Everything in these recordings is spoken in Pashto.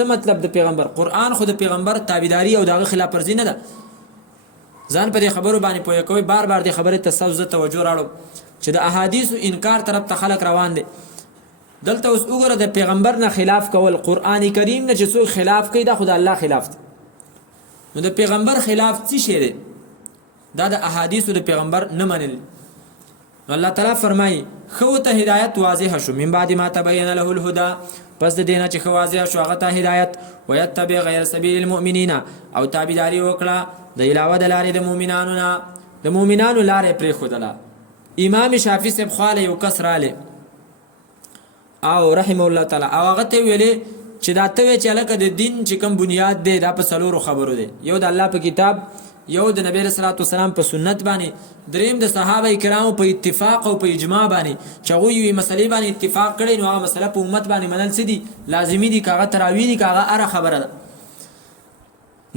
څه مطلب د پیغمبر قرآن خو د پیغمبر تابعداري او دغه خلاف ورزي نه ده ځان په دې خبرو باندې پوهه کوي بار بار دې خبرې ته توجه راړو چې د احادیثو انکار طرف ته خلک روان دي دلته اوس وګوره د پیغمبر نه خلاف کول قرآن کریم نه چې څوک خلاف کوي دا خدای الله خلاف دی نو د پیغمبر خلاف څه شی دی دا د احادیثو د پیغمبر نه منل نو الله تعالی فرمایي خو ته هدایت واضح شو من بعد ما تبين له الهدى پس د دینه چې خو واضح شو هغه ته هدایت ويتبع غیر سبیل المؤمنین او تابعداري وکړه د علاوه د لارې د مؤمنانو نه د مؤمنانو لارې پرې خودله امام شافعي صاحب خاله یو کس راله او رحم الله تعالی او هغه ته ویلې چې دا ته چې لکه د دین چې کوم بنیاد دی دا په څلورو خبرو دی یو د الله په کتاب یو د نبی رسول الله والسلام په سنت باندې دریم د صحابه کرامو په اتفاق او په اجماع باندې چې هغه یو مسلې باندې اتفاق کړي نو هغه مسله په امت باندې منل سدي لازمی دي کاغه تراوی دي کاغه اره خبره ده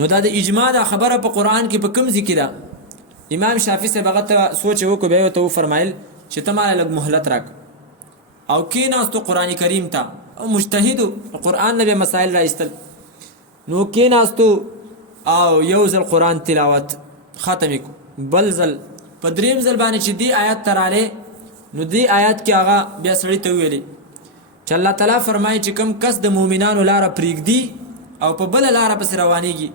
نو دا د اجماع د خبره په قران کې په کوم ذکر ده امام شافعي صاحب هغه ته سوچ وکړ بیا ته فرمایل چې ته مال لګ مهلت راک او کیناستو قران کریم ته او مجتهد قران نبی مسائل را استل نو کیناستو او یو ځل قرآن تلاوت ختمې کو بل ځل په دریم ځل باندې چې دی آیات تراله نو دی آیات کې هغه بیا سړی ته ویلي چې الله تعالی فرمایي چې کوم کس د مؤمنانو لاره پرېږدي او په بل لاره پسې روانېږي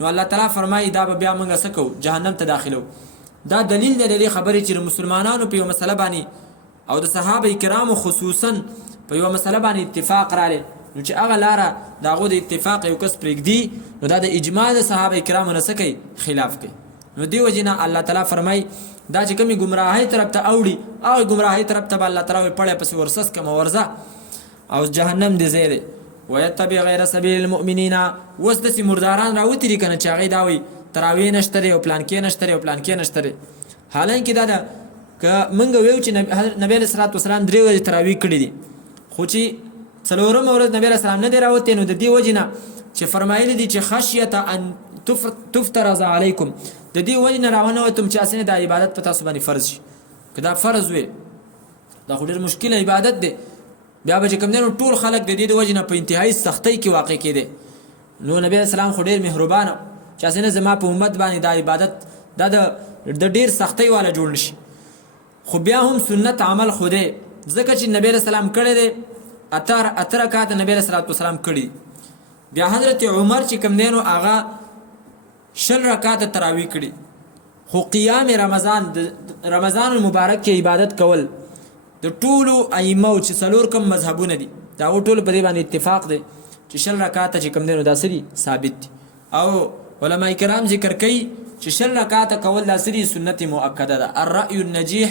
نو الله تعالی فرمایي دا به بیا موږ څه کوو جهنم ته داخلو دا دلیل دی د دې خبرې چې مسلمانانو په یو مسله باندې او د صحابه کرامو خصوصا په یو مسله باندې اتفاق رالی نو چې هغه لاره د هغو د اتفاق یو کس پرېږدي نو دا د اجماع د صحابه کرامو نه څه کوي خلاف کوي نو دې وجې نه الله تعالی فرمایي دا چې کومې ګمراهۍ طرف ته اوړي هغې ګمراهۍ طرف ته به الله تعالی وایي پړی پسې ورسس کمه ورځه او جهنم دې ځای دی ویتبع غیر سبیل المؤمنین اوس داسې مرداران راوتري که نه چې هغې دا وایي تراویح نشته دی او پلانکې نشته دی او پلانکې نشته دی حالانکې دا ده که موږ ویو چې نبی علیه صلات وسلام 3 ورځې تراویح کړي دي خو چې څلورم ورځ نبی علیه السلام نه دی راوتی نو د دې وجې نه چې فرمایلی دي چې خشیت ان تفترض علیکم د دې وجې نه راونوتم چې اسنه د عبادت په تاسو باندې فرض شي که دا فرض وي دا خو ډېر مشکل عبادت دی بیا به چې کوم دی نو ټول خلک د دې د وجې نه په انتهایي سختۍ کې واقع کېدی نو نبی علیه السلام خو ډېر مهربانه چې اسنه زما په امت باندې دا عبادت دا د ډېر سختۍ والا جوړ نشي خو بیا هم سنت عمل خو دی ځکه چې نبی علیه السلام کړی دی اتر رکعات نبی علیہ الصلوۃ والسلام کړي بیا حضرت عمر چې کوم دینو هغه 10 رکعات تراویح کړي خو قیام رمضان المبارک کې عبادت کول د ټولو ائمه چې څلور کوم مذهبونه دي دا ټول په دې باندې اتفاق دی چې 10 رکعات چې کوم دینو دا سری ثابت دي او علما کرام ذکر کوي چې 10 رکعات کول دا سری سنت مؤکده ده الرأي النجيح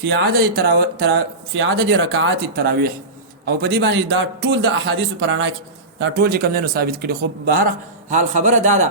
في عدد رکعات التراویح او په دې باندې دا ټول د احادیثو پرانا کې دا ټول چې کوم نه ثابت کړي خو بهر حال خبره دا ده